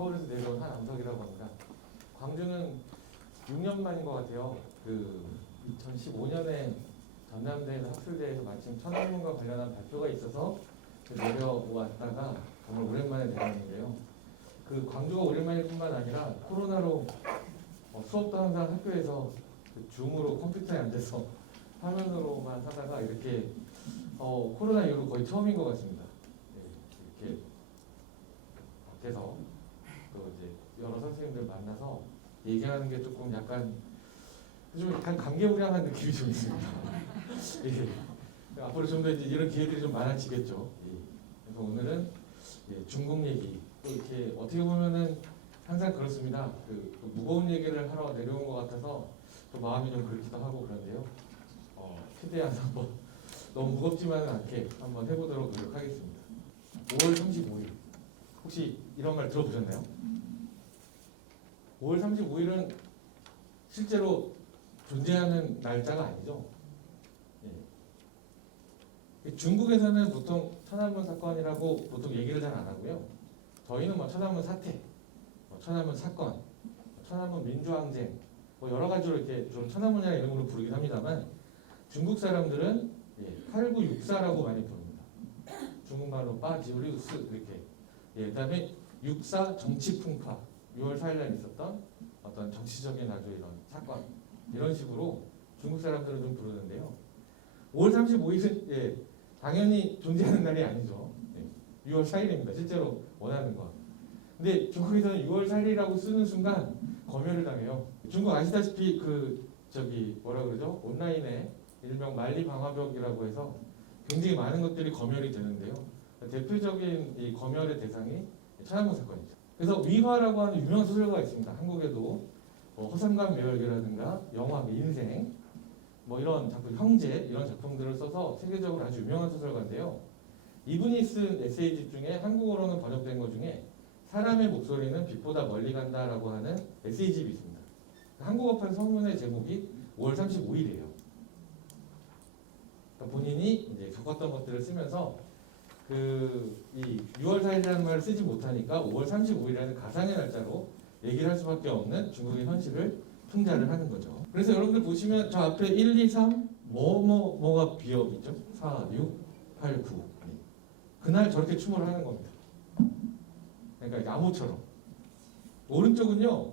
서울에서 내려온 한암석이라고 합니다. 광주는 6년 만인 것 같아요. 2015년에 전남대에서 학술대에서 마침 천안문과 관련한 발표가 있어서 내려왔다가 정말 오랜만에 내려왔는데요. 광주가 오랜만일 뿐만 아니라 코로나로 수업도 항상 학교에서 줌으로 컴퓨터에 앉아서 화면으로만 하다가 이렇게 코로나 이후로 거의 처음인 것 같습니다. 네, 이렇게 밖에서 또 이제 여러 선생님들 만나서 얘기하는 게 조금 약간 감개무량한 느낌이 좀 있습니다. 예. 앞으로 좀 더 이런 기회들이 좀 많아지겠죠. 예. 그래서 오늘은 중국 얘기 또 이렇게 어떻게 보면은 항상 그렇습니다. 또 무거운 얘기를 하러 내려온 것 같아서 또 마음이 좀 그렇기도 하고 그런데요. 최대한 한번 너무 무겁지만은 않게 한번 해보도록 노력하겠습니다. 5월 35일 혹시 이런 말 들어보셨나요? 5월 35일은 실제로 존재하는 날짜가 아니죠. 예. 중국에서는 보통 천안문 사건이라고 보통 얘기를 잘 안 하고요. 저희는 천안문 사태, 천안문 사건, 천안문 민주항쟁 여러 가지로 이렇게 좀 천안문이라는 이름으로 부르긴 합니다만 중국 사람들은 8964라고 많이 부릅니다. 중국말로 빠지우리우스 이렇게. 그다음에 64 정치 풍파 6월 4일날 있었던 어떤 정치적인 아주 이런 사건 이런 식으로 중국 사람들은 좀 부르는데요. 5월 35일은 당연히 존재하는 날이 아니죠. 6월 4일입니다. 실제로 원하는 건. 근데 중국에서는 6월 4일이라고 쓰는 순간 검열을 당해요. 중국 아시다시피 뭐라 그러죠? 온라인에 일명 만리 방화벽이라고 해서 굉장히 많은 것들이 검열이 되는데요. 대표적인 이 검열의 대상이 천안문 사건이죠. 그래서 위화라고 하는 유명 소설가가 있습니다. 한국에도 허삼간 매월기라든가 영화 인생 이런 작품 형제 이런 작품들을 써서 세계적으로 아주 유명한 소설가인데요. 이분이 쓴 에세이집 중에 한국어로는 번역된 것 중에 사람의 목소리는 빛보다 멀리 간다라고 하는 에세이집이 있습니다. 한국어판 선문의 제목이 5월 35일이에요. 그러니까 본인이 이제 겪었던 것들을 쓰면서 이 6월 4일이라는 말을 쓰지 못하니까 5월 35일이라는 가상의 날짜로 얘기를 할 수밖에 없는 중국의 현실을 풍자를 하는 거죠. 그래서 여러분들 보시면 저 앞에 1, 2, 3 뭐가 비읍이죠? 4, 6, 8, 9 그날 저렇게 춤을 하는 겁니다. 그러니까 암호처럼. 오른쪽은요.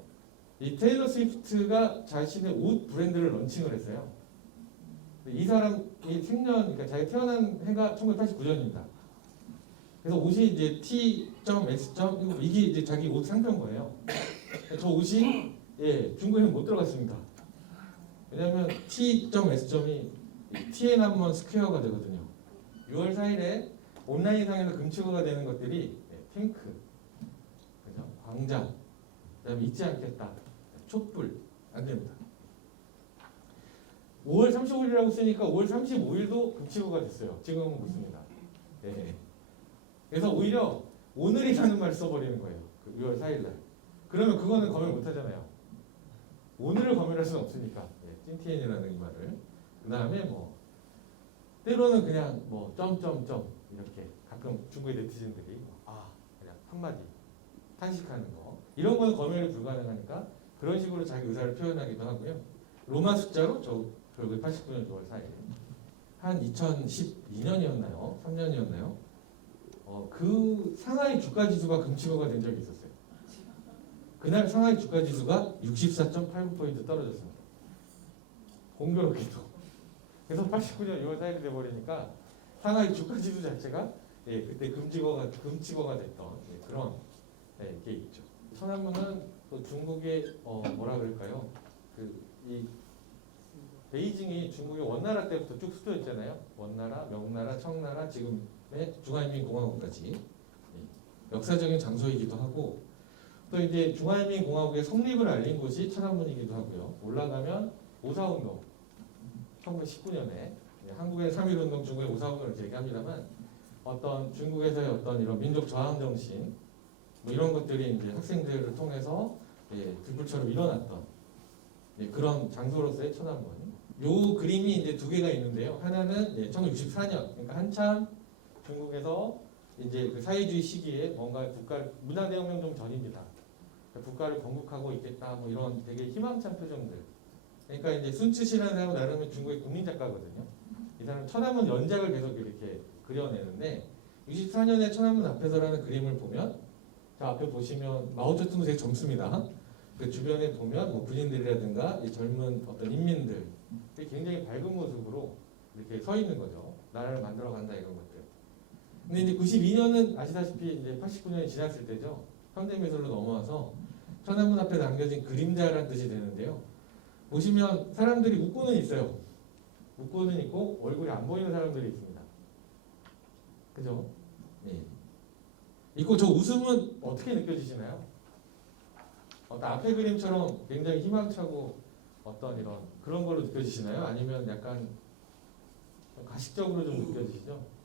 이 테일러 스위프트가 자신의 옷 브랜드를 런칭을 했어요. 이 사람이 그러니까 자기 태어난 해가 1989년입니다. 그래서 옷이 이제 T.S. 이게 이제 자기 옷 상표인 거예요. 저 옷이 중국에는 못 들어갔습니다. 왜냐하면 T.S.이 티에난먼 스퀘어가 되거든요. 6월 4일에 온라인상에서 금치고가 되는 것들이 탱크, 그죠? 광장, 그다음에 잊지 않겠다, 촛불 안 됩니다. 5월 35일이라고 쓰니까 5월 35일도 금치고가 됐어요. 지금은 묻습니다. 그래서 오히려 오늘이라는 말을 써버리는 거예요. 6월 4일날. 그러면 그거는 검열 못하잖아요. 오늘을 검열할 수는 없으니까. 찐티엔이라는 이 말을. 그 다음에 때로는 그냥 점점점 이렇게 가끔 중국의 네티즌들이 그냥 한마디 탄식하는 거 이런 거는 검열이 불가능하니까 그런 식으로 자기 의사를 표현하기도 하고요. 로마 숫자로 결국에 89년 6월 4일 한 2012년이었나요? 3년이었나요? 그 상하이 주가지수가 금치고가 된 적이 있었어요. 그날 상하이 주가지수가 64.89포인트 떨어졌습니다. 공교롭게도. 그래서 89년 6월 4일이 돼버리니까 상하이 주가지수 자체가 그때 금치고가 됐던 그런 게 있죠. 천안문은 또 중국의 뭐라 그럴까요? 이 베이징이 중국의 원나라 때부터 쭉 수도 있잖아요. 원나라, 명나라, 청나라, 지금의 중화인민공화국까지 역사적인 장소이기도 하고 또 이제 중화인민공화국의 성립을 알린 곳이 천안문이기도 하고요. 올라가면 오사운동 1919년에 한국의 3.1운동, 중국의 오사운동을 얘기합니다만 어떤 중국에서의 어떤 이런 민족 저항 정신 이런 것들이 이제 학생들을 통해서 들불처럼 일어났던 그런 장소로서의 천안문. 요 그림이 이제 두 개가 있는데요. 하나는 1964년, 그러니까 한참 중국에서 이제 그 사회주의 시기에 뭔가 국가를 문화대혁명 좀 전입니다. 그러니까 국가를 건국하고 있겠다 뭐 이런 되게 희망찬 표정들. 그러니까 이제 순츠시라는 사람은 나름의 중국의 국민 작가거든요. 이 사람은 천안문 연작을 계속 이렇게 그려내는데 64년에 천안문 앞에서라는 그림을 보면 자 앞에 보시면 마오쩌둥도 되게 젊습니다. 그 주변에 보면 뭐 군인들이라든가 이 젊은 어떤 인민들 굉장히 밝은 모습으로 이렇게 서 있는 거죠. 나라를 만들어 간다 이런 것들. 근데 이제 92년은 아시다시피 이제 89년이 지났을 때죠. 현대미술로 넘어와서 천안문 앞에 남겨진 그림자라는 뜻이 되는데요. 보시면 사람들이 웃고는 있어요. 웃고는 있고 얼굴이 안 보이는 사람들이 있습니다. 그죠? 네. 있고 저 웃음은 어떻게 느껴지시나요? 어떤 앞에 그림처럼 굉장히 희망차고 어떤 이런 그런 걸로 느껴지시나요? 아니면 약간 가식적으로 좀 느껴지시죠?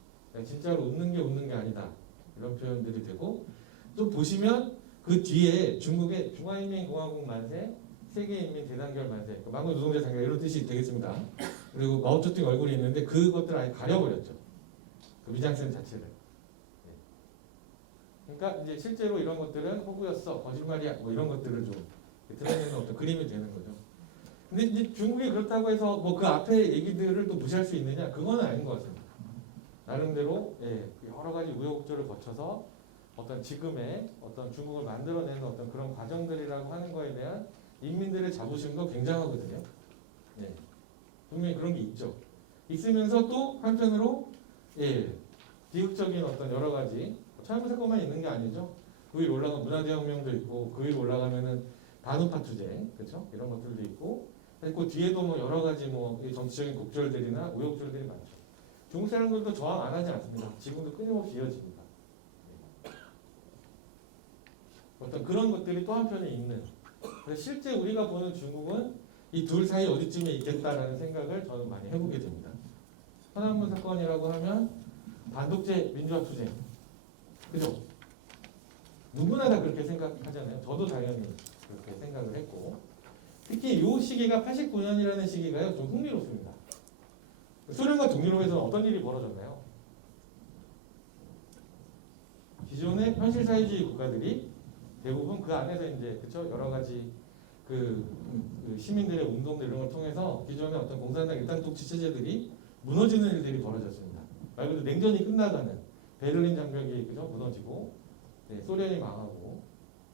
진짜로 웃는 게 아니다 이런 표현들이 되고 또 보시면 그 뒤에 중국의 중화인민공화국 만세, 세계인민 대단결 만세, 망고 노동자 장결 이런 뜻이 되겠습니다. 그리고 마오쩌둥 얼굴이 있는데 그것들을 아예 가려버렸죠. 그 미장센 자체를. 그러니까 이제 실제로 이런 것들은 호구였어, 거짓말이야, 뭐 이런 것들을 좀 드러내는 어떤 그림이 되는 거죠. 근데 이제 중국이 그렇다고 해서 뭐 그 앞에 얘기들을 또 무시할 수 있느냐? 그거는 아닌 것 같습니다. 나름대로 여러 가지 우여곡절을 거쳐서 어떤 지금의 어떤 중국을 만들어내는 어떤 그런 과정들이라고 하는 거에 대한 인민들의 자부심도 굉장하거든요. 네. 분명히 그런 게 있죠. 있으면서 또 한편으로 비극적인 어떤 여러 가지 천안문 사건만 있는 게 아니죠. 그 위로 올라가면 문화대혁명도 있고 그 위로 올라가면은 반우파 투쟁, 그렇죠? 이런 것들도 있고 그 뒤에도 뭐 여러 가지 뭐 정치적인 곡절들이나 우여곡절들이 많죠. 중국 사람들도 저항 안 하지 않습니다. 지금도 끊임없이 이어집니다. 어떤 그런 것들이 또 한편에 있는. 그래서 실제 우리가 보는 중국은 이 둘 사이 어디쯤에 있겠다라는 생각을 저는 많이 해보게 됩니다. 천안문 사건이라고 하면 반독재 민주화 투쟁, 그죠? 누구나 다 그렇게 생각하잖아요. 저도 당연히 그렇게 생각을 했고, 특히 이 시기가 89년이라는 시기가요 좀 흥미롭습니다. 소련과 동유럽에서는 어떤 일이 벌어졌나요? 기존의 현실 사회주의 국가들이 대부분 그 안에서 이제 그쵸 여러 가지 그 시민들의 운동들 이런 걸 통해서 기존의 어떤 공산당 일당독치 체제들이 무너지는 일들이 벌어졌습니다. 말 그대로 냉전이 끝나가는 베를린 장벽이 그죠 무너지고 소련이 망하고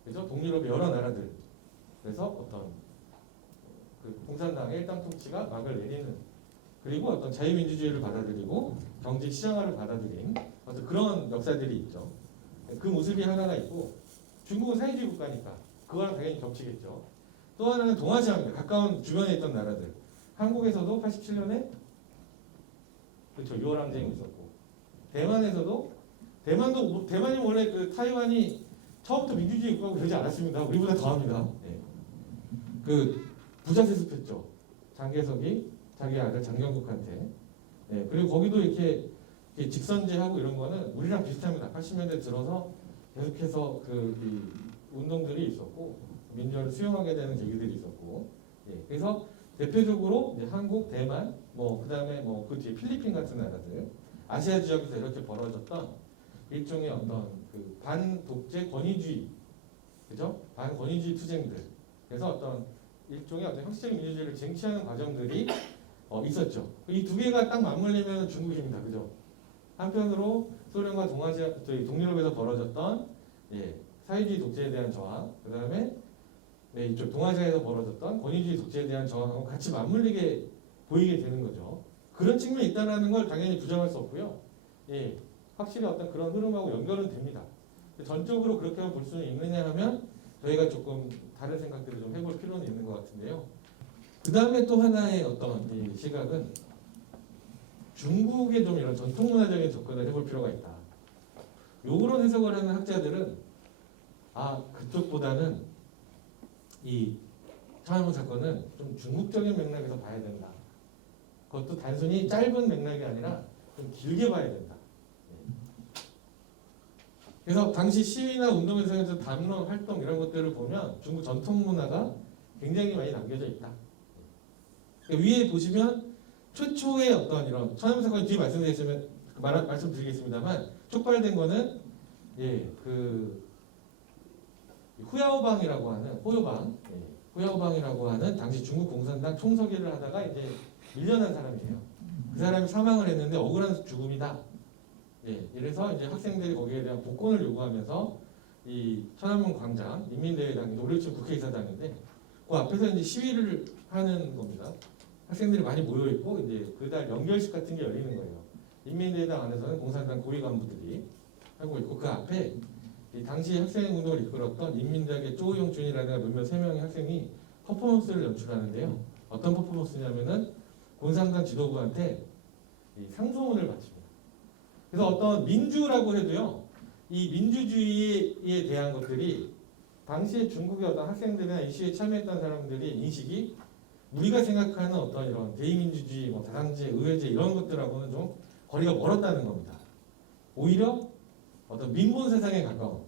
그죠 동유럽의 여러 나라들 그래서 어떤 그 공산당의 일당통치가 막을 내리는 그리고 어떤 자유민주주의를 받아들이고 경제 시장화를 받아들인 어떤 그런 역사들이 있죠. 그 모습이 하나가 있고 중국은 사회주의 국가니까 그거랑 당연히 겹치겠죠. 또 하나는 동아시아입니다. 가까운 주변에 있던 나라들. 한국에서도 87년에 그렇죠. 6월 항쟁이 있었고 대만에서도 대만이 원래 그 타이완이 처음부터 민주주의 국가고 그러지 않았습니다. 우리보다 더합니다. 그 부자 세습했죠. 장개석이 자기 아들 장경국한테. 그리고 거기도 이렇게 직선제하고 이런 거는 우리랑 비슷합니다. 80년대 들어서 계속해서 그 운동들이 있었고 민주화를 수용하게 되는 계기들이 있었고 그래서 대표적으로 이제 한국, 대만, 뭐 그다음에 뭐 그 뒤에 필리핀 같은 나라들 아시아 지역에서 이렇게 벌어졌던 일종의 어떤 그 반독재 권위주의, 그죠? 반권위주의 투쟁들. 그래서 어떤 일종의 어떤 형식적인 민주주의를 쟁취하는 과정들이 있었죠. 이 두 개가 딱 맞물리면 중국입니다, 그죠? 한편으로 소련과 동유럽에서 벌어졌던 사회주의 독재에 대한 저항, 그 다음에 이쪽 동아시아에서 벌어졌던 권위주의 독재에 대한 저항하고 같이 맞물리게 보이게 되는 거죠. 그런 측면이 있다는 걸 당연히 부정할 수 없고요. 확실히 어떤 그런 흐름하고 연결은 됩니다. 전적으로 그렇게만 볼 수는 있느냐 하면 저희가 조금 다른 생각들을 좀 해볼 필요는 있는 것 같은데요. 그 다음에 또 하나의 어떤 이 시각은 중국의 좀 이런 전통문화적인 접근을 해볼 필요가 있다. 요런 해석을 하는 학자들은 그쪽보다는 이 천안문 사건은 좀 중국적인 맥락에서 봐야 된다. 그것도 단순히 짧은 맥락이 아니라 좀 길게 봐야 된다. 그래서 당시 시위나 운동에서 담론 활동 이런 것들을 보면 중국 전통 문화가 굉장히 많이 남겨져 있다. 위에 보시면 최초의 어떤 이런 천안문 사건 뒤에 말씀드리겠습니다만 촉발된 거는 그 후야오방이라고 하는 후야오방이라고 하는 당시 중국 공산당 총서기를 하다가 이제 밀려난 사람이에요. 그 사람이 사망을 했는데 억울한 죽음이다. 이래서 이제 학생들이 거기에 대한 복권을 요구하면서 이 천안문 광장 인민대회당, 우리 지금 국회의사당인데 그 앞에서 이제 시위를 하는 겁니다. 학생들이 많이 모여 있고 이제 그달 연결식 같은 게 열리는 거예요. 인민대회당 안에서는 공산당 고위 간부들이 하고 있고 그 앞에 이 당시 학생운동을 이끌었던 인민대학의 쪼우용준이라는 몇몇 세 명의 학생이 퍼포먼스를 연출하는데요. 어떤 퍼포먼스냐면은 공산당 지도부한테 이 상소문을 바칩니다. 그래서 어떤 민주라고 해도요, 이 민주주의에 대한 것들이 당시에 중국의 어떤 학생들이나 이 시위에 참여했던 사람들의 인식이 우리가 생각하는 어떤 이런 대의민주주의, 뭐 다당제, 의회제 이런 것들하고는 좀 거리가 멀었다는 겁니다. 오히려 어떤 민본 세상에 가까운.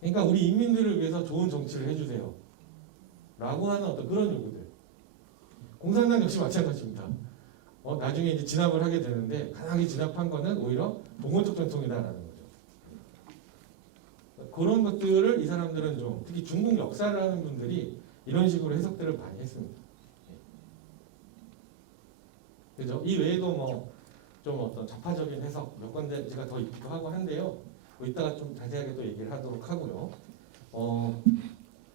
그러니까 우리 인민들을 위해서 좋은 정치를 해주세요. 라고 하는 어떤 그런 요구들. 공산당 역시 마찬가지입니다. 나중에 이제 진압을 하게 되는데 강하게 진압한 거는 오히려 봉건적 전통이다라는 거죠. 그런 것들을 이 사람들은 좀 특히 중국 역사를 하는 분들이 이런 식으로 해석들을 많이 했습니다. 그죠? 이 외에도 뭐 좀 어떤 좌파적인 해석 몇 건지가 더 있기도 하고 한데요. 뭐 이따가 좀 자세하게 또 얘기를 하도록 하고요.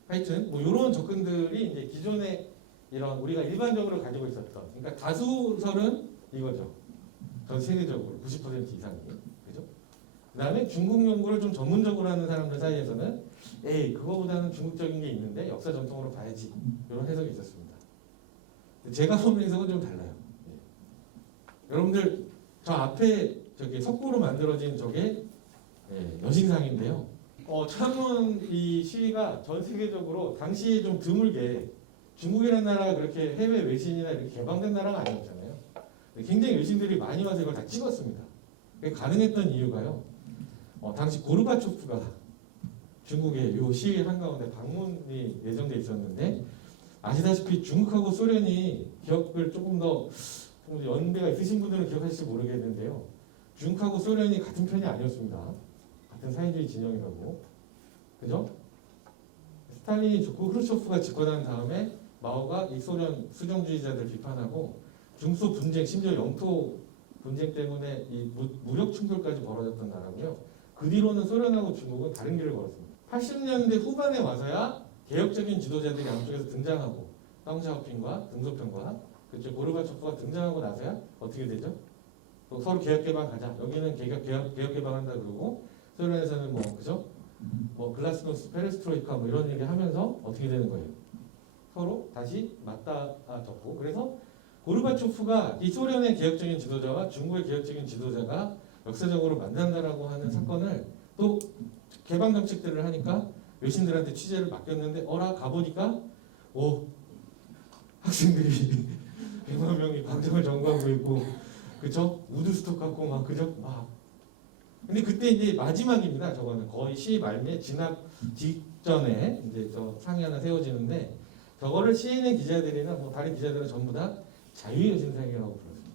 하여튼 뭐 이런 접근들이 이제 기존에 이런 우리가 일반적으로 가지고 있었던, 그러니까 다수설은 이거죠. 전 세계적으로 90% 이상이, 그죠? 그다음에 중국 연구를 좀 전문적으로 하는 사람들 사이에서는 그거보다는 중국적인 게 있는데 역사 전통으로 봐야지 이런 해석이 있었습니다. 제가 보는 해석은 좀 달라요. 여러분들 저 앞에 저기 석고로 만들어진 저게 여신상인데요. 천안문 이 시위가 전 세계적으로 당시에 좀 드물게 중국이라는 나라가 그렇게 해외 외신이나 이렇게 개방된 나라가 아니었잖아요. 굉장히 외신들이 많이 와서 이걸 다 찍었습니다. 그게 가능했던 이유가요. 당시 고르바초프가 중국의 요 시위 한가운데 방문이 예정돼 있었는데 아시다시피 중국하고 소련이 기억을 조금 더 연배가 있으신 분들은 기억하실지 모르겠는데요. 중국하고 소련이 같은 편이 아니었습니다. 같은 사회주의 진영이라고. 그죠? 스탈린이 죽고 후르쇼프가 집권한 다음에 마오가 이 소련 수정주의자들 비판하고 중소 분쟁, 심지어 영토 분쟁 때문에 이 무력 충돌까지 벌어졌던 나라고요. 그 뒤로는 소련하고 중국은 다른 길을 걸었습니다. 80년대 후반에 와서야 개혁적인 지도자들이 양쪽에서 등장하고 덩샤오핑과 등소평과 그쪽 고르바초프가 등장하고 나서야 어떻게 되죠? 또 서로 개혁개방 가자. 여기는 개혁개방한다 그러고 소련에서는 뭐 그죠? 뭐 글라스노스 페레스트로이카 뭐 이런 얘기 하면서 어떻게 되는 거예요? 서로 다시 맞닿았고 그래서 고르바초프가 이 소련의 개혁적인 지도자와 중국의 개혁적인 지도자가 역사적으로 만난다라고 하는 사건을 또 개방 정책들을 하니까 외신들한테 취재를 맡겼는데 가보니까 학생들이 100만 명이 광장을 점거하고 있고 그쵸? 우드스톡 갖고 막 그죠? 근데 그때 이제 마지막입니다. 저거는 거의 시위 말미에 진압 직전에 이제 저 상이 하나 세워지는데 저거를 CNN 기자들이나 뭐 다른 기자들은 전부 다 자유의 여신상이라고 불렀습니다.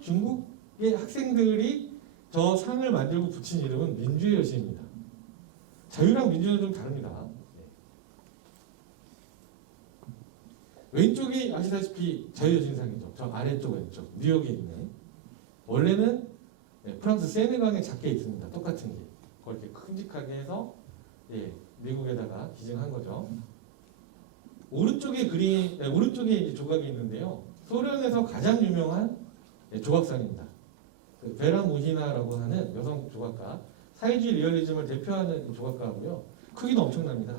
중국의 학생들이 저 상을 만들고 붙인 이름은 민주의 여신입니다. 자유랑 민주는 좀 다릅니다. 왼쪽이 아시다시피 자유여신상이죠. 저 아래쪽 왼쪽 뉴욕에 있네. 원래는 프랑스 세네강에 작게 있습니다. 똑같은 게 그렇게 큼직하게 해서 미국에다가 기증한 거죠. 오른쪽에 오른쪽에 이제 조각이 있는데요. 소련에서 가장 유명한 조각상입니다. 베라 무히나라고 하는 여성 조각가, 사회주의 리얼리즘을 대표하는 조각가고요. 크기도 엄청납니다.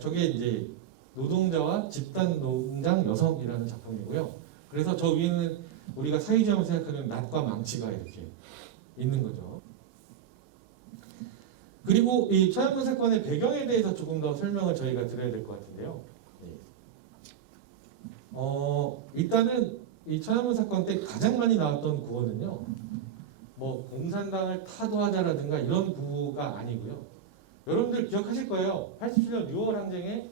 저게 이제 노동자와 집단 농장 여성이라는 작품이고요. 그래서 저 위에는 우리가 사회주의하면 생각하는 낫과 망치가 이렇게 있는 거죠. 그리고 이 천안문 사건의 배경에 대해서 조금 더 설명을 저희가 드려야 될 것 같은데요. 일단은 이 천안문 사건 때 가장 많이 나왔던 구호는요. 뭐 공산당을 타도하자라든가 이런 구호가 아니고요. 여러분들 기억하실 거예요. 87년 6월 항쟁의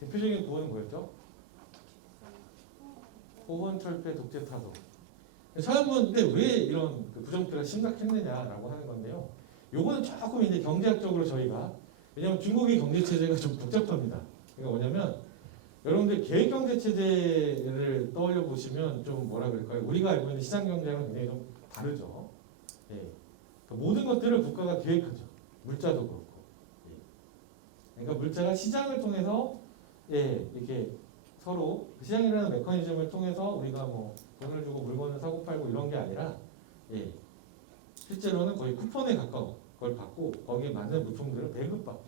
대표적인 구호는 뭐였죠? 호헌철폐 독재타도. 처음은 근데 왜 이런 그 부정부패가 심각했느냐라고 하는 건데요. 요거는 조금 이제 경제학적으로 저희가 왜냐하면 중국의 경제 체제가 좀 복잡합니다. 그러니까 뭐냐면 여러분들 계획 경제 체제를 떠올려 보시면 좀 뭐라 그럴까요? 우리가 알고 있는 시장 경제랑 굉장히 좀 다르죠. 예. 그러니까 모든 것들을 국가가 계획하죠. 물자도 그렇고. 예. 그러니까 물자가 시장을 통해서 이렇게 서로 시장이라는 메커니즘을 통해서 우리가 뭐 돈을 주고 물건을 사고 팔고 이런 게 아니라 실제로는 거의 쿠폰에 가까운 걸 받고 거기에 맞는 물품들을 배급받고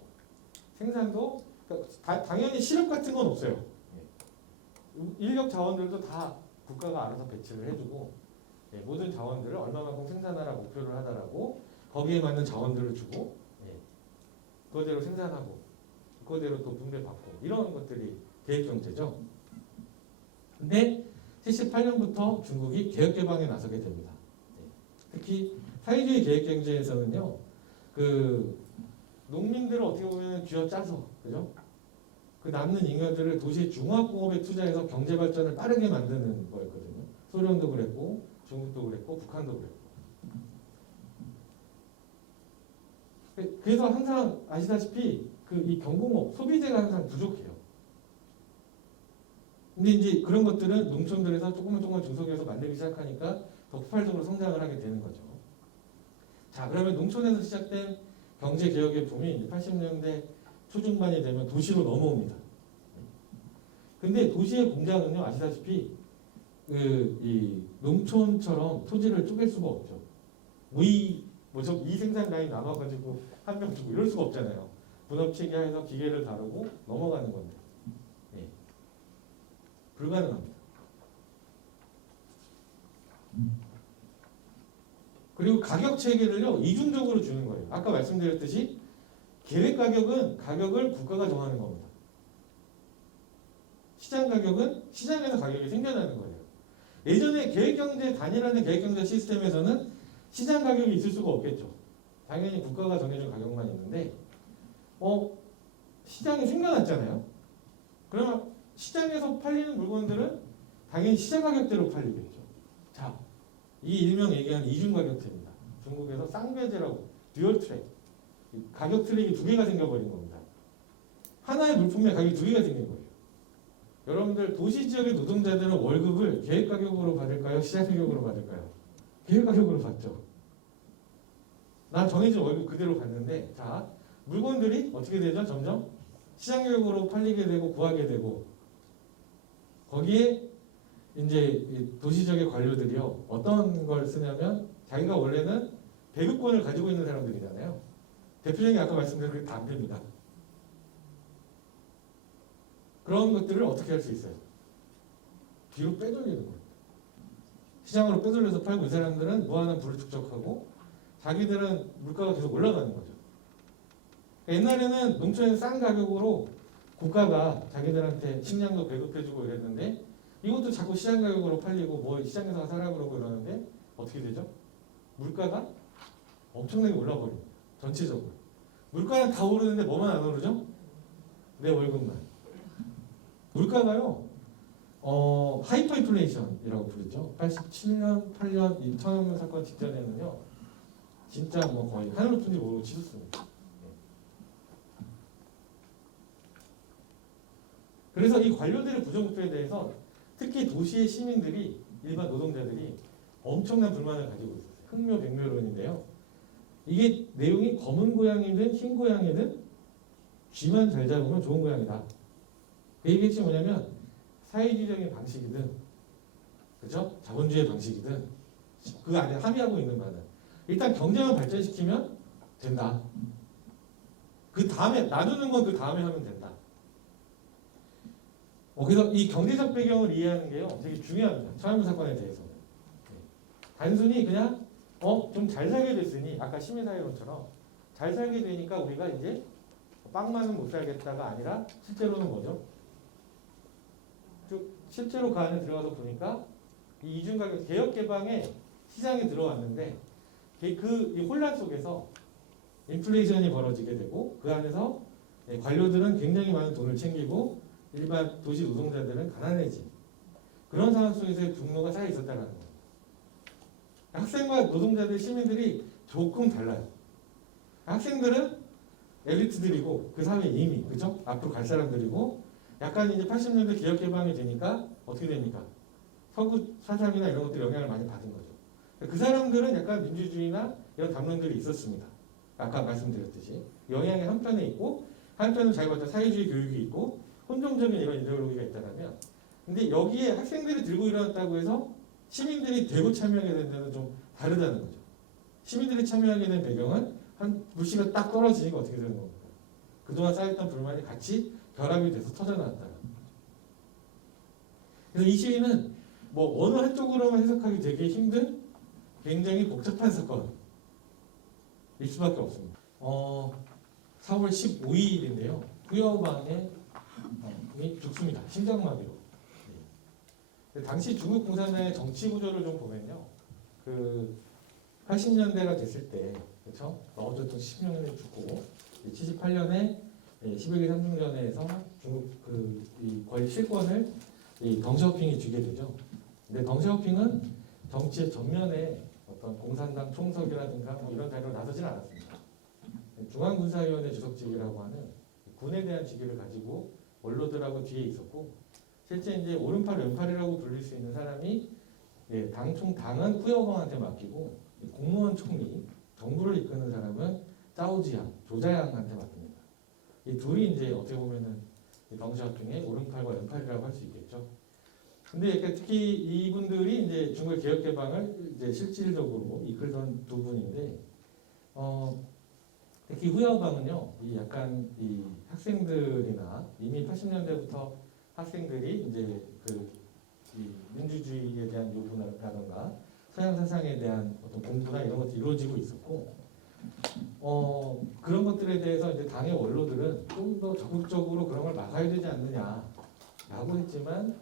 생산도 그러니까 당연히 실업 같은 건 없어요. 인력 자원들도 다 국가가 알아서 배치를 해주고 모든 자원들을 얼마만큼 생산하라 목표를 하더라고 거기에 맞는 자원들을 주고 그거대로 생산하고 그거대로 또 분배받고 이런 것들이 계획경제죠. 근데 78년부터 중국이 개혁개방에 나서게 됩니다. 특히 사회주의 계획경제에서는요, 그 농민들을 어떻게 보면 쥐어짜서, 그죠? 그 남는 잉여들을 도시 중화공업에 투자해서 경제 발전을 빠르게 만드는 거였거든요. 소련도 그랬고, 중국도 그랬고, 북한도 그랬고. 그래서 항상 아시다시피 그 이 경공업, 소비재가 항상 부족해요. 근데 이제 그런 것들은 농촌들에서 조금만 중소기업에서 만들기 시작하니까 더 폭발적으로 성장을 하게 되는 거죠. 자, 그러면 농촌에서 시작된 경제 개혁의 붐이 80년대 초중반이 되면 도시로 넘어옵니다. 근데 도시의 공장은요, 아시다시피 이 농촌처럼 토지를 쪼갤 수가 없죠. 이 생산 라인 남아가지고 한 명 주고 이럴 수가 없잖아요. 분업 체계에서 기계를 다루고 넘어가는 건데. 불가능합니다. 그리고 가격 체계를요 이중적으로 주는 거예요. 아까 말씀드렸듯이 계획 가격은 가격을 국가가 정하는 겁니다. 시장 가격은 시장에서 가격이 생겨나는 거예요. 예전에 계획경제 단일화된 계획경제 시스템에서는 시장 가격이 있을 수가 없겠죠. 당연히 국가가 정해준 가격만 있는데 시장이 생겨났잖아요. 그러면 시장에서 팔리는 물건들은 당연히 시장 가격대로 팔리겠죠. 자, 이 일명 얘기하는 이중 가격제입니다. 중국에서 쌍배제라고 듀얼 트랙 가격 트랙이 두 개가 생겨버린 겁니다. 하나의 물품의 가격이 두 개가 생긴 거예요. 여러분들 도시 지역의 노동자들은 월급을 계획 가격으로 받을까요? 시장 가격으로 받을까요? 계획 가격으로 받죠. 난 정해진 월급 그대로 받는데 자 물건들이 어떻게 되죠? 점점 시장 가격으로 팔리게 되고 구하게 되고 거기에 이제 도시 지역의 관료들이요 어떤 걸 쓰냐면 자기가 원래는 배급권을 가지고 있는 사람들이잖아요. 대표적인 아까 말씀드린 게 담배입니다. 그런 것들을 어떻게 할 수 있어요? 뒤로 빼돌리는 거예요. 시장으로 빼돌려서 팔고 이 사람들은 무한한 부를 축적하고 자기들은 물가가 계속 올라가는 거죠. 옛날에는 농촌에서 싼 가격으로 국가가 자기들한테 식량도 배급해주고 이랬는데 이것도 자꾸 시장 가격으로 팔리고 뭐 시장에서 사라 그러고 이러는데 어떻게 되죠? 물가가 엄청나게 올라버립니다. 전체적으로. 물가는 다 오르는데 뭐만 안 오르죠? 내 월급만. 물가가요. 하이퍼 인플레이션이라고 부르죠. 87년, 8년 이 천연문 사건 직전에는요. 진짜 뭐 거의 하늘 높은지 모르고 치솟습니다. 그래서 이 관료들의 부정부패에 대해서 특히 도시의 시민들이 일반 노동자들이 엄청난 불만을 가지고 있었어요. 흑묘백묘론인데요. 이게 내용이 검은 고양이든 흰 고양이든 쥐만 잘 잡으면 좋은 고양이다. 그 핵심이 뭐냐면 사회주의적인 방식이든 그죠? 자본주의 방식이든 그 안에 합의하고 있는 바는 일단 경제만 발전시키면 된다. 그 다음에 나누는 건 그 다음에 하면 된다. 그래서 이 경제적 배경을 이해하는 게요 되게 중요합니다. 천안문 사건에 대해서는 단순히 그냥 좀 잘 살게 됐으니 아까 시민사회론처럼 잘 살게 되니까 우리가 이제 빵만은 못 살겠다가 아니라 실제로는 뭐죠? 실제로 그 안에 들어가서 보니까 이 이중가격 개혁 개방에 시장에 들어왔는데 이 혼란 속에서 인플레이션이 벌어지게 되고 그 안에서 관료들은 굉장히 많은 돈을 챙기고 일반 도시 노동자들은 가난해진 그런 상황 속에서의 분노가 쌓여 있었다는 거예요. 학생과 노동자들, 시민들이 조금 달라요. 학생들은 엘리트들이고 그 사회에 이미 그죠? 앞으로 갈 사람들이고 약간 이제 80년대 기업 개방이 되니까 어떻게 됩니까? 서구 사상이나 이런 것들 영향을 많이 받은 거죠. 그 사람들은 약간 민주주의나 이런 담론들이 있었습니다. 아까 말씀드렸듯이 영향이 한편에 있고 한편은 자기가 어떤 사회주의 교육이 있고 혼종적인 이런 이데올로기가 있다면 근데 여기에 학생들이 들고 일어났다고 해서 시민들이 되고 참여하게 된 데는 좀 다르다는 거죠. 시민들이 참여하게 된 배경은 한 불씨가 딱 떨어지니까 어떻게 되는 겁니까? 그동안 쌓였던 불만이 같이 결합이 돼서 터져나왔다는 거죠. 그래서 이 시위는 뭐 어느 한쪽으로만 해석하기 되게 힘든 굉장히 복잡한 사건일 수밖에 없습니다. 4월 15일인데요. 후여방에 죽습니다. 심장마비로. 당시 중국 공산당의 정치 구조를 좀 보면요. 그 80년대가 됐을 때, 그렇죠? 마오쩌둥 10년에 죽고 78년에 11기 삼중전에서 중국 이 거의 실권을 이 덩샤오핑이 쥐게 되죠. 근데 덩샤오핑은 정치의 전면에 어떤 공산당 총석이라든가 뭐 이런 자리로 나서진 않았습니다. 중앙군사위원회 주석직이라고 하는 군에 대한 직위를 가지고 원로들하고 뒤에 있었고 실제 이제 오른팔 왼팔이라고 불릴 수 있는 사람이 당은 후여방한테 맡기고 공무원 총리 정부를 이끄는 사람은 짜오지양 조자양한테 맡깁니다. 이 둘이 이제 어떻게 보면은 덩샤오핑의 오른팔과 왼팔이라고 할 수 있겠죠. 근데 특히 이분들이 이제 중국의 개혁 개방을 이제 실질적으로 이끌던 두 분인데, 특히 후여방은요, 이 학생들이나 이미 80년대부터 학생들이 이제 이 민주주의에 대한 요구라든가 서양 사상에 대한 어떤 공부나 이런 것들이 이루어지고 있었고, 그런 것들에 대해서 이제 당의 원로들은 좀 더 적극적으로 그런 걸 막아야 되지 않느냐라고 했지만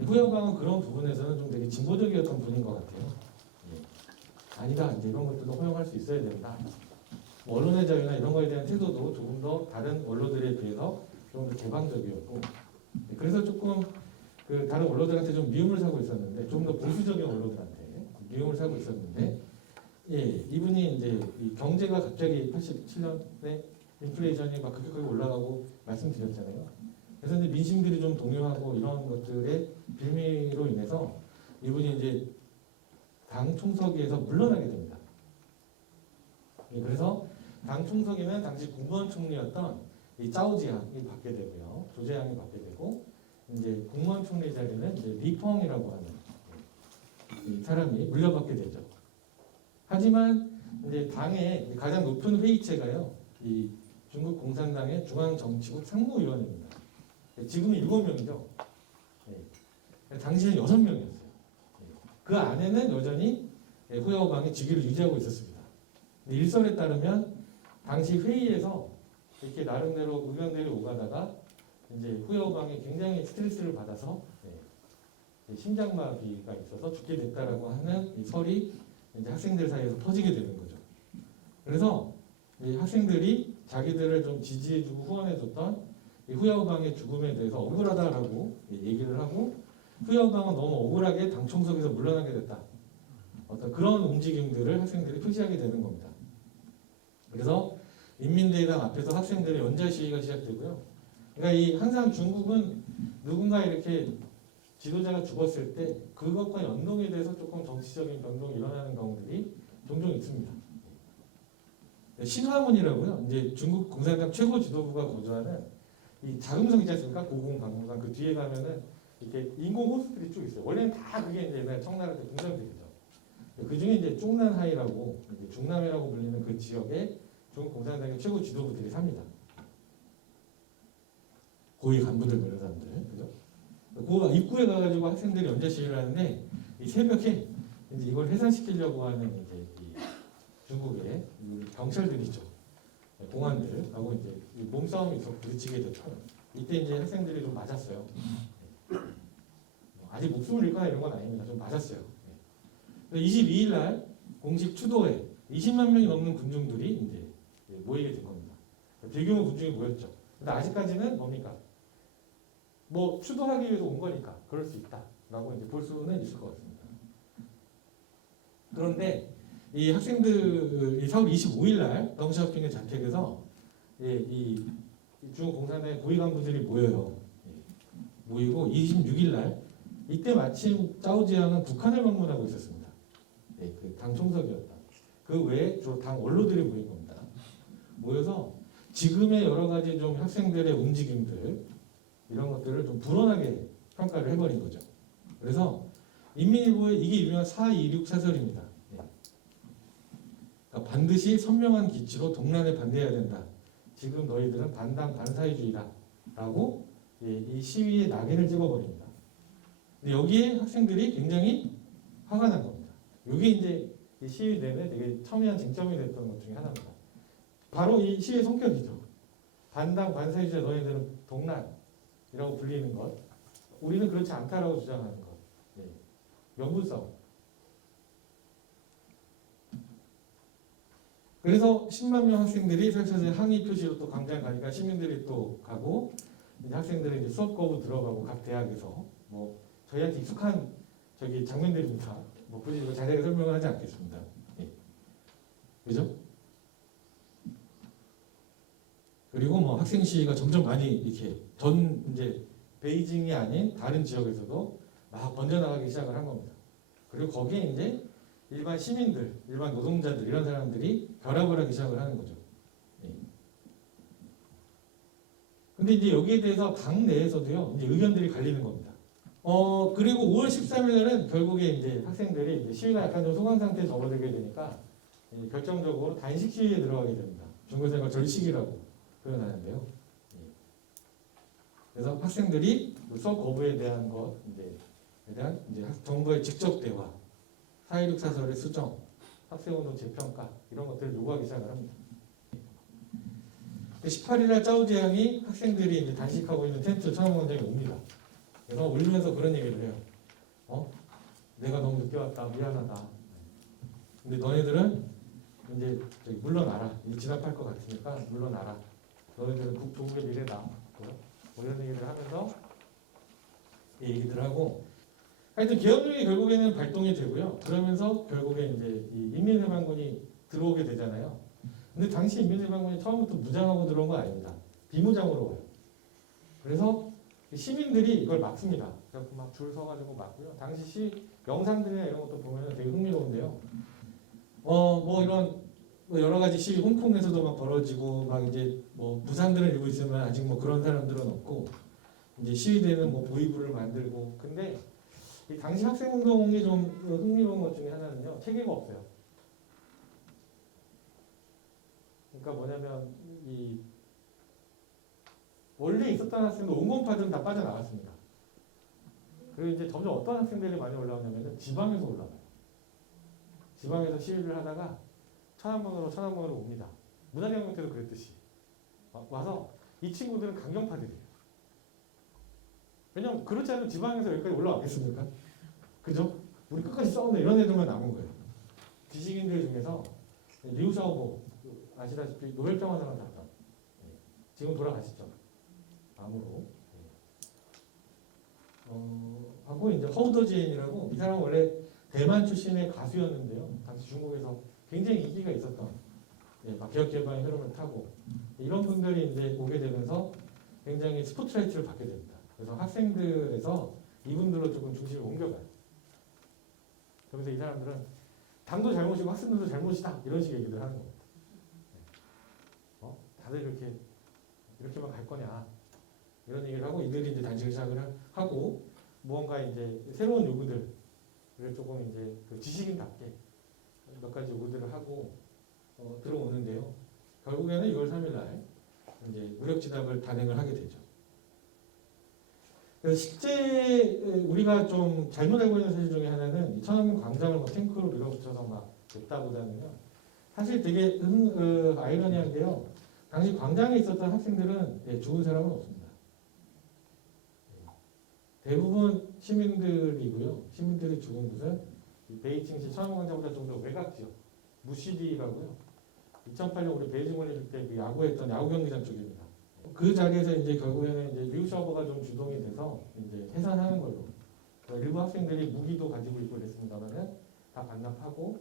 후여방은 그런 부분에서는 좀 되게 진보적이었던 분인 것 같아요. 아니다, 이제 이런 것들도 허용할 수 있어야 된다. 언론의 자유나 이런 거에 대한 태도도 조금 더 다른 언론들에 비해서 좀 더 개방적이었고, 그래서 조금 그 다른 언론들한테 좀 미움을 사고 있었는데, 좀 더 보수적인 언론들한테 미움을 사고 있었는데, 이분이 이제 이 경제가 갑자기 87년에 인플레이션이 막 급격하게 올라가고 말씀드렸잖아요. 그래서 이제 민심들이 좀 동요하고 이런 것들의 빌미로 인해서 이분이 이제 당 총서기에서 물러나게 됩니다. 그래서 당 총서기는 당시 국무원 총리였던 이 짜오지양이 받게 되고요, 조재양이 받게 되고 이제 국무원 총리 자리는 이제 리펑이라고 하는 이 사람이 물려받게 되죠. 하지만 이제 당의 가장 높은 회의체가요, 이 중국 공산당의 중앙정치국 상무위원회입니다. 지금은 7명이죠. 당시에는 6명이었어요. 그 안에는 여전히 후여방이 직위를 유지하고 있었습니다. 일설에 따르면 당시 회의에서 이렇게 나름대로 의견들이 오가다가 이제 후여방이 굉장히 스트레스를 받아서 심장마비가 있어서 죽게 됐다라고 하는 이 설이 이제 학생들 사이에서 퍼지게 되는 거죠. 그래서 이 학생들이 자기들을 좀 지지해주고 후원해줬던 이 후여방의 죽음에 대해서 억울하다라고 얘기를 하고 후여방은 너무 억울하게 당 총석에서 물러나게 됐다. 어떤 그런 움직임들을 학생들이 표시하게 되는 겁니다. 그래서 인민대회당 앞에서 학생들의 연좌 시위가 시작되고요. 그러니까 이 항상 중국은 누군가 이렇게 지도자가 죽었을 때 그것과 연동이 돼서 조금 정치적인 변동이 일어나는 경우들이 종종 있습니다. 신화문이라고요. 이제 중국 공산당 최고 지도부가 거주하는 이 자금성 있지 않습니까? 고궁박물관 그 뒤에 가면은 이렇게 인공 호수들이 쭉 있어요. 원래는 다 그게 이제 옛날 청나라 때 공산들이죠. 그 중에 이제 중난하이라고 중남이라고 불리는 그 지역에 중국 공산당의 최고 지도부들이 삽니다. 고위 간부들 이런 사람들, 그죠? 그 입구에 가가지고 학생들이 연좌 시위를 하는데 이 새벽에 이제 이걸 해산시키려고 하는 이제 이 중국의 경찰들이죠, 공안들하고 이제 몸싸움이 있어 부딪히게 됐죠. 이때 이제 학생들이 좀 맞았어요. 아직 목숨을 잃거나 이런 건 아닙니다. 좀 맞았어요. 22일 날 공식 추도회 20만 명이 넘는 군중들이 이제 모이게 된 겁니다. 대규모 군중이 모였죠. 근데 아직까지는 뭡니까? 뭐 추도하기 위해서 온 거니까 그럴 수 있다라고 이제 볼 수는 있을 것 같습니다. 그런데 이 학생들이 4월 25일 날 덩샤오핑의 자택에서 이 중국 공산당의 고위 간부들이 모여요. 모이고 26일 날 이때 마침 짜오지양은 북한을 방문하고 있었습니다. 그 당 총석이었다. 그 외에 주로 당 원로들이 모인 겁니다. 모여서 지금의 여러 가지 좀 학생들의 움직임들 이런 것들을 좀 불온하게 평가를 해버린 거죠. 그래서 인민일보의 이게 유명한 4.26 사설입니다. 그러니까 반드시 선명한 기치로 동란에 반대해야 된다. 지금 너희들은 반당 반사회주의다. 라고 이 시위의 낙인을 찍어버립니다. 근데 여기에 학생들이 굉장히 화가 난 겁니다. 이게 이제 이 시위 내내 되게 첨예한 쟁점이 됐던 것 중에 하나입니다. 바로 이 시위의 성격이죠. 반당 반사회주의 너희들은 동란이라고 불리는 것. 우리는 그렇지 않다라고 주장하는 것. 명분 싸움. 그래서 10만 명 학생들이 펼쳐진 항의 표시로 또 광장에 가니까 시민들이 또 가고 이제 학생들은 이제 수업 거부 들어가고 각 대학에서 뭐 저희한테 익숙한 저기 장면들입니다. 뭐 굳이 이거 자세하게 설명을 하지 않겠습니다. 그죠? 그리고 뭐 학생 시위가 점점 많이 이렇게 전 이제 베이징이 아닌 다른 지역에서도 막 번져나가기 시작을 한 겁니다. 그리고 거기에 이제 일반 시민들, 일반 노동자들 이런 사람들이 결합을 하기 시작을 하는 거죠. 근데 이제 여기에 대해서 당 내에서도요, 이제 의견들이 갈리는 겁니다. 그리고 5월 13일 날은 결국에 이제 학생들이 이제 시위가 약간 좀 소강 상태에 접어들게 되니까 결정적으로 단식 시위에 들어가게 됩니다. 중국에서 이걸 절식이라고 표현하는데요. 그래서 학생들이 수업 거부에 대한 이제 정부의 직접 대화, 4.16 사설의 수정, 학생운동 재평가 이런 것들을 요구하기 시작을 합니다. 18일 날 짜오지양이 학생들이 이제 단식하고 있는 텐트 천안광장에 옵니다. 그래서 울면서 그런 얘기를 해요. 내가 너무 늦게 왔다. 미안하다. 근데 너네들은 이제 저기 물러나라. 이제 진압할 것 같으니까 물러나라. 너네들은 조국의 미래다. 뭐 이런 얘기를 하면서 이 얘기들 하고 하여튼 계엄령이 결국에는 발동이 되고요. 그러면서 결국에 이제 이 인민해방군이 들어오게 되잖아요. 근데 당시 인민해방군이 처음부터 무장하고 들어온 건 아닙니다. 비무장으로 와요. 그래서 시민들이 이걸 막습니다. 그래서 막 줄 서가지고 막고요. 당시 영상들이나 이런 것도 보면 되게 흥미로운데요. 뭐 이런 여러 가지 시위 홍콩에서도 막 벌어지고 막 이제 뭐 부상들을 입고 있으면 아직 뭐 그런 사람들은 없고 이제 시위대는 뭐 보이부를 만들고 근데 이 당시 학생운동이 좀 흥미로운 것 중에 하나는요 체계가 없어요. 그러니까 뭐냐면 이 원래 있었던 학생들 온건파들은 다 빠져나갔습니다. 그리고 이제 점점 어떤 학생들이 많이 올라오냐면 지방에서 올라와요. 지방에서 시위를 하다가 천안문으로 옵니다. 문화대혁명 때도 그랬듯이 와서 이 친구들은 강경파들이에요. 왜냐면 그렇지 않으면 지방에서 여기까지 올라왔겠습니까? 그죠? 우리 끝까지 싸운다 이런 애들만 남은 거예요. 지식인들 중에서 리우샤오보 아시다시피 노벨평화상을 탔던 지금 돌아가시죠. 암으로. 하고 이제 허우더지엔이라고 이 사람은 원래 대만 출신의 가수였는데요. 당시 중국에서 굉장히 인기가 있었던 막 개혁개방의 흐름을 타고 이런 분들이 이제 오게 되면서 굉장히 스포트라이트를 받게 됩니다. 그래서 학생들에서 이분들로 조금 중심을 옮겨가요. 그래서 이 사람들은 당도 잘못이고 학생들도 잘못이다 이런 식의 얘기를 하는 겁니다. 다들 이렇게만 갈 거냐 이런 얘기를 하고 이들이 이제 단식을 시작을 하고 무언가 이제 새로운 요구들을 조금 이제 그 지식인답게 몇 가지 요구들을 하고 들어오는데요. 결국에는 6월 3일 날 이제 무력진압을 단행을 하게 되죠. 그래서 실제 우리가 좀 잘못 알고 있는 사실 중에 하나는 천안문 광장을 뭐 탱크로 밀어붙여서 막 됐다보다는요. 사실 되게 아이러니한 게요. 당시 광장에 있었던 학생들은 죽은 사람은 없습니다. 대부분 시민들이고요. 시민들이 죽은 곳은 베이징시 천안문광장보다 좀 더 외곽 지역 무시디라고요. 2008년 우리 베이징 올림픽 때 그 야구했던 야구 경기장 쪽입니다. 그 자리에서 이제 결국에는 이제 리우샤오버가 좀 주동이 돼서 이제 해산하는 걸로. 일부 학생들이 무기도 가지고 있고 그랬습니다만은 다 반납하고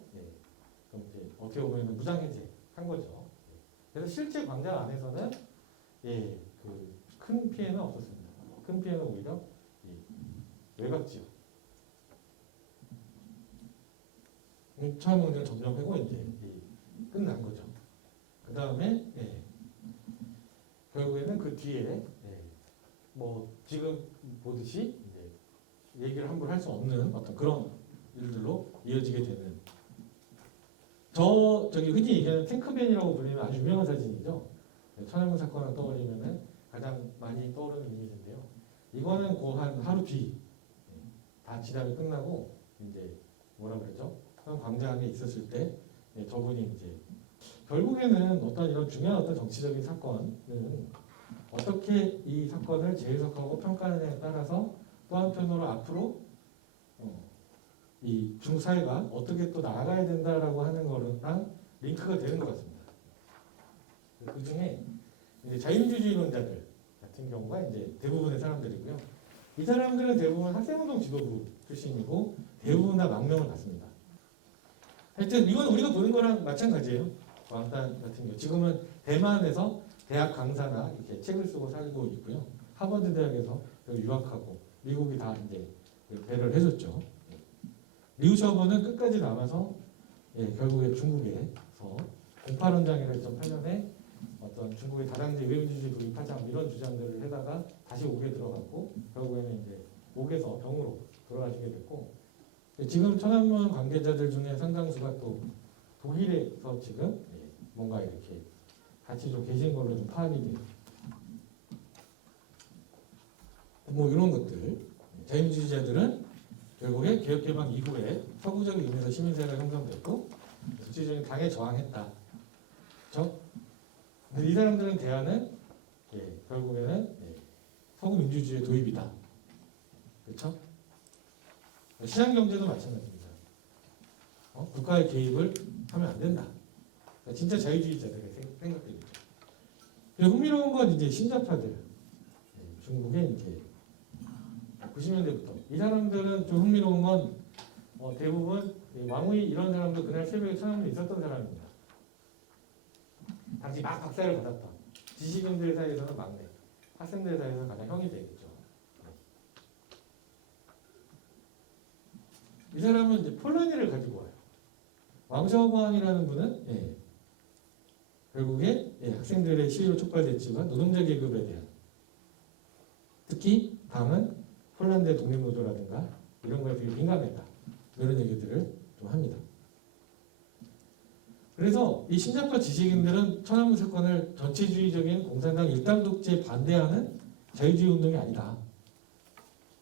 그럼 이제 어떻게 보면 무장해제한 거죠. 그래서 실제 광장 안에서는 그 큰 피해는 없었습니다. 큰 피해는 오히려 외곽 지역. 천안문을 점령하고 이제 끝난 거죠. 그 다음에 결국에는 그 뒤에 뭐 지금 보듯이 이제 얘기를 함부로 할 수 없는 어떤 그런 일들로 이어지게 되는 저기 흔히 얘기하는 탱크밴이라고 불리는 아주 유명한 사진이죠. 천안문 사건을 떠올리면은 가장 많이 떠오르는 이미지인데요. 이거는 그 한 하루 뒤 다 진압이 끝나고 이제 뭐라 그러죠? 광장에 있었을 때 저분이 이제 결국에는 어떤 이런 중요한 어떤 정치적인 사건은 어떻게 이 사건을 재해석하고 평가하느냐에 따라서 또 한편으로 앞으로 이 중국 사회가 어떻게 또 나아가야 된다라고 하는 거랑 링크가 되는 것 같습니다. 그 중에 이제 자유민주주의론자들 같은 경우가 이제 대부분의 사람들이고요. 이 사람들은 대부분 학생운동 지도부 출신이고 대부분 다 망명을 받습니다. 하여튼 이건 우리가 보는 거랑 마찬가지예요. 왕단 같은 경우 지금은 대만에서 대학 강사나 이렇게 책을 쓰고 살고 있고요. 하버드 대학에서 유학하고 미국이 다 이제 배려를 해줬죠. 리우 샤오버는 끝까지 남아서 결국에 중국에서 08원장이라 2008년에 어떤 중국의 다당제 외교주의 도입하자 이런 주장들을 해다가 다시 옥에 들어갔고 결국에는 이제 옥에서 병으로 돌아가시게 됐고 지금 천안문 관계자들 중에 상당수가 또 독일에서 지금 뭔가 이렇게 같이 좀 계신 걸로 좀 파악이 돼요. 뭐 이런 것들 자유민주주의자들은 결국에 개혁개방 이후에 서구적인 의미에서 시민사회가 형성됐고 국제적인 당에 저항했다. 그렇죠? 근데 이 사람들은 대안은 결국에는 서구 민주주의의 도입이다. 그렇죠? 시장경제도 마찬가지입니다. 국가의 개입을 하면 안 된다. 그러니까 진짜 자유주의자들의 생각들이죠. 흥미로운 건 이제 신자파들, 중국의 이제 90년대부터 이 사람들은 좀 흥미로운 건 대부분 왕의 이런 사람도 그날 새벽에 천안문에 있었던 사람입니다. 당시 막 박사를 받았던 지식인들 사이에서는 막내, 학생들 사이에서는 가장 형이 되겠죠. 이 사람은 이제 폴라니를 가지고 와요. 왕샤오광이라는 분은 결국에 학생들의 시위로 촉발됐지만 노동자 계급에 대한 특히 당은 폴란드의 독립노조라든가 이런 거에 되게 민감했다. 이런 얘기들을 좀 합니다. 그래서 이 신자파 지식인들은 천안문 사건을 전체주의적인 공산당 일당 독재에 반대하는 자유주의 운동이 아니다.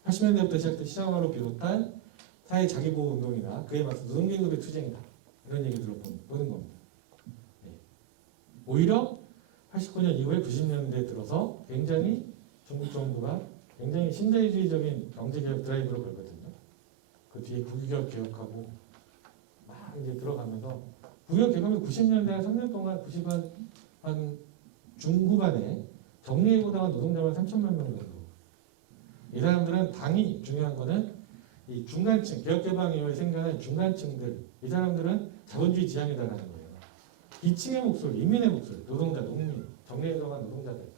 80년대부터 시작된 시장화로 비롯한 사회 자기보호 운동이나 그에 맞서 노동계급의 투쟁이다. 이런 얘기들을 보는 겁니다. 오히려 89년 이후에 90년대에 들어서 굉장히 중국 정부가 굉장히 신자유주의적인 경제개혁 드라이브를 걸거든요. 그 뒤에 국유개혁 개혁하고 막 이제 들어가면서 국유개혁 개혁이 90년대 한 3년 동안 90한 한 중후반에 정리해보다가 노동자만 3천만 명 정도. 이 사람들은 당이 중요한 거는 이 중간층, 개혁개방 이후에 생겨난 중간층들, 이 사람들은 자본주의 지향이다라는 거예요. 이층의 목소리, 인민의 목소리, 노동자, 농민, 정리에 들어간 노동자들,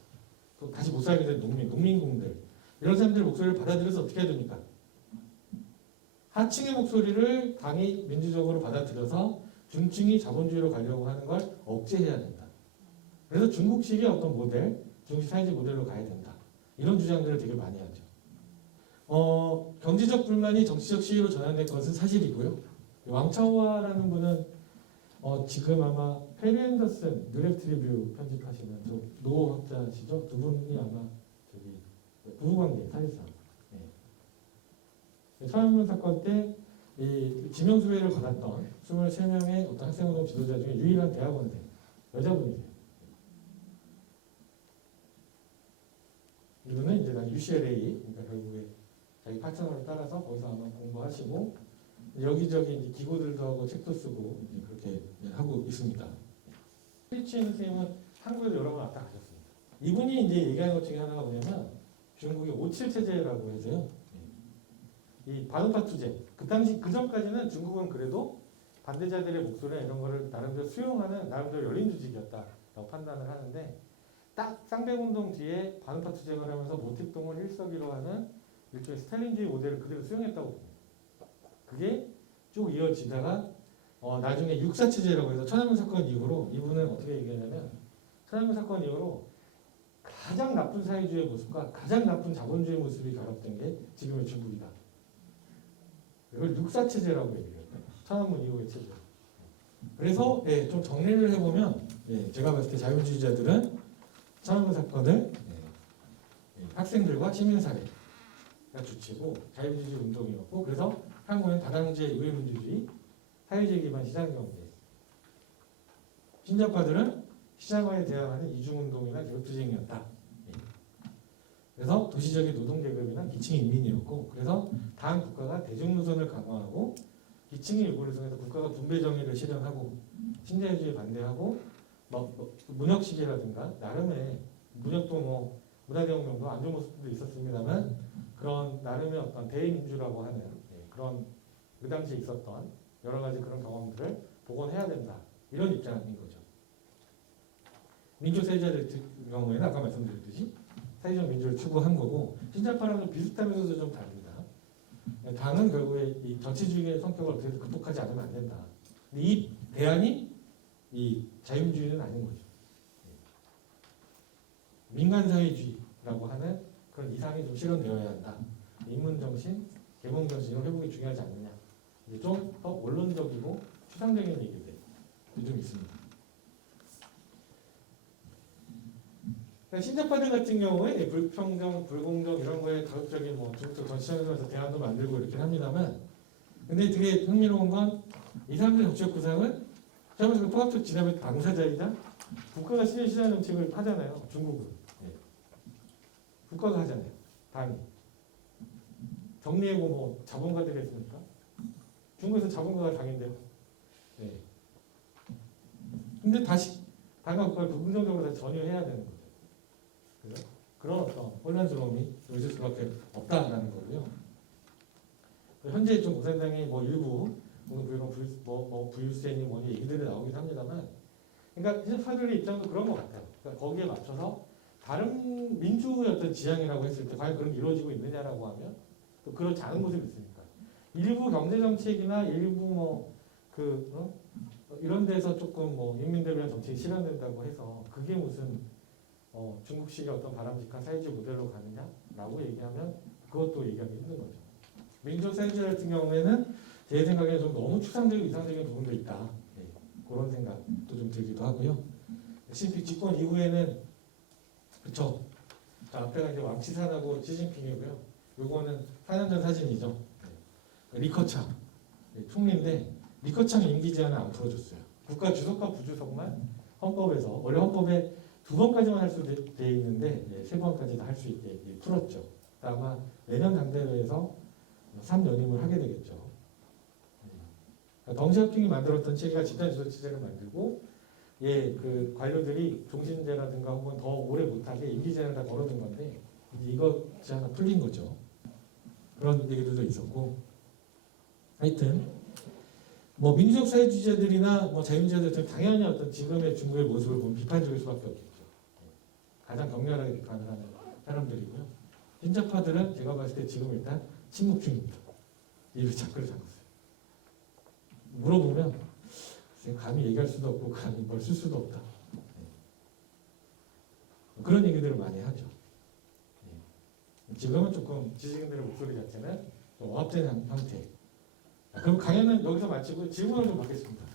또 다시 못 살게 된 농민, 농민공들, 이런 사람들의 목소리를 받아들여서 어떻게 해야 됩니까? 하층의 목소리를 당이 민주적으로 받아들여서 중층이 자본주의로 가려고 하는 걸 억제해야 된다. 그래서 중국식의 어떤 모델, 중국식 사회주의 모델로 가야 된다. 이런 주장들을 되게 많이 하죠. 경제적 불만이 정치적 시위로 전환된 것은 사실이고요. 왕차오와라는 분은 지금 아마 페리 앤더슨 뉴렉트 리뷰 편집하시는 노학자시죠? 두 분이 아마 저기 부부관계 사실상 천안문 사건 때 이 지명수배를 받았던 23명의 어떤 학생운동 지도자 중에 유일한 대학원생 여자분이세요. 이분은 이제 난 UCLA 그러니까 결국에 자기 파트너를 따라서 거기서 아마 공부하시고 여기저기 이제 기고들도 하고 책도 쓰고 이제 그렇게 하고 있습니다. 스피치 선생님은 한국에도 여러 번 왔다 가셨습니다. 이분이 이제 얘기하는 것 중에 하나가 뭐냐면 중국의 57체제라고 해서요. 이 반우파 투쟁 그 당시 그 전까지는 중국은 그래도 반대자들의 목소리나 이런 거를 나름대로 수용하는 나름대로 열린 조직이었다라고 판단을 하는데 딱 쌍백운동 뒤에 반우파 투쟁을 하면서 모택동을 일석이로 하는 일종의 스탈린주의 모델을 그대로 수용했다고 봅니다. 그게 쭉 이어지다가 나중에 육사체제라고 해서 천안문 사건 이후로 이분은 어떻게 얘기하냐면 천안문 사건 이후로 가장 나쁜 사회주의 모습과 가장 나쁜 자본주의 모습이 결합된 게 지금의 중국이다. 이걸 육사체제라고 얘기해요. 천안문 이후의 체제. 그래서 좀 정리를 해보면 제가 봤을 때 자유주의자들은 천안문 사건을 학생들과 시민사회가 주체고 자유주의 운동이었고 그래서 한국은 다당제 의회민주주의 사회주의 기반 시장경제 신자파들은 시장화에 대항하는 이중운동이나 교육투쟁이었다. 그래서 도시적인 노동계급이나 기층 인민이었고 그래서 다음 국가가 대중노선을 강화하고 기층의 요구를 통해서 국가가 분배 정의를 실현하고 신자유주의에 반대하고 문혁시기라든가 나름의 문혁도 문화대혁명도 안 좋은 모습도 있었습니다만 그런 나름의 어떤 대의민주라고 하는 그런 그 당시에 있었던 여러 가지 그런 경험들을 복원해야 된다 이런 입장인 거죠. 민주사회자들 경우에는 아까 말씀드렸듯이 사회적 민주를 추구한 거고 신자파랑은 좀 비슷하면서도 좀 다릅니다. 당은 결국에 이 전체주의의 성격을 어떻게든 극복하지 않으면 안 된다. 근데 이 대안이 이 자유민주주의는 아닌 거죠. 민간사회주의라고 하는 그런 이상이 좀 실현되어야 한다. 인문정신, 계몽정신의 회복이 중요하지 않느냐. 이제 좀 더 원론적이고 추상적인 얘기들이 좀 있습니다. 신자파들 같은 경우에 불평등, 불공정 이런 거에 가급적인 중국적 전시하면서 대안도 만들고 이렇게 합니다만, 근데 되게 흥미로운 건 이 사람들의 정치적 구상은 처음에 포괄적 진압의 당사자이자 국가가 시장 정책을 하잖아요. 중국은 국가가 하잖아요. 당이 정리해고 자본가들이 했습니까? 중국에서 자본가가 당인데요. 근데 다시 당과 국가를 긍정적으로 다시 전이해야 되는 거죠. 그래서 그런 어떤 혼란스러움이 있을 수밖에 없다라는 거고요. 현재 좀 공산당이 일부 부유세니 뭐니 얘기들이 나오긴 합니다만, 그러니까 신자파들의 입장도 그런 것 같아요. 그러니까 거기에 맞춰서 다른 민주의 어떤 지향이라고 했을 때 과연 그런 게 이루어지고 있느냐라고 하면 또 그렇지 않은 모습이 있으니까 일부 경제 정책이나 일부 이런 데서 조금 인민들을 위한 정책이 실현된다고 해서 그게 무슨 중국식의 어떤 바람직한 사회주의 모델로 가느냐라고 얘기하면 그것도 얘기하기 힘든 거죠. 민족 사회주의 같은 경우에는 제 생각에 좀 너무 추상적이고 이상적인 부분도 있다. 그런 생각도 좀 들기도 하고요. 시진핑 집권 이후에는 그쵸. 자, 앞에가 이제 왕치산하고 시진핑이고요. 요거는 4년 전 사진이죠. 리커창 총리인데 리커창 임기 제한을 안 풀어줬어요. 국가 주석과 부주석만 헌법에서 원래 헌법에 2번까지만 할 수 돼 있는데 3번까지 다 할 수 있게 풀었죠. 아마 내년 당대회에서 3연임을 하게 되겠죠. 덩시아핑이 만들었던 체계가 집단주도 체제를 만들고 그 관료들이 종신제라든가 혹은 더 오래 못하게 임기 제한을 다 걸어둔 건데 이제 이것이 하나 풀린 거죠. 그런 얘기들도 있었고 하여튼 민주적 사회주의자들이나 자유주의자들 당연히 어떤 지금의 중국의 모습을 보면 비판적일 수밖에 없겠죠. 가장 격렬하게 비판을 하는 사람들이고요. 신자파들은 제가 봤을 때 지금 일단 침묵 중입니다. 입에 자크를 잡았어요. 물어보면 감히 얘기할 수도 없고 감히 뭘 쓸 수도 없다. 그런 얘기들을 많이 하죠. 지금은 조금 지식인들의 목소리 자체는 좀 억압된 형태. 그럼 강연은 여기서 마치고 질문을 좀 받겠습니다.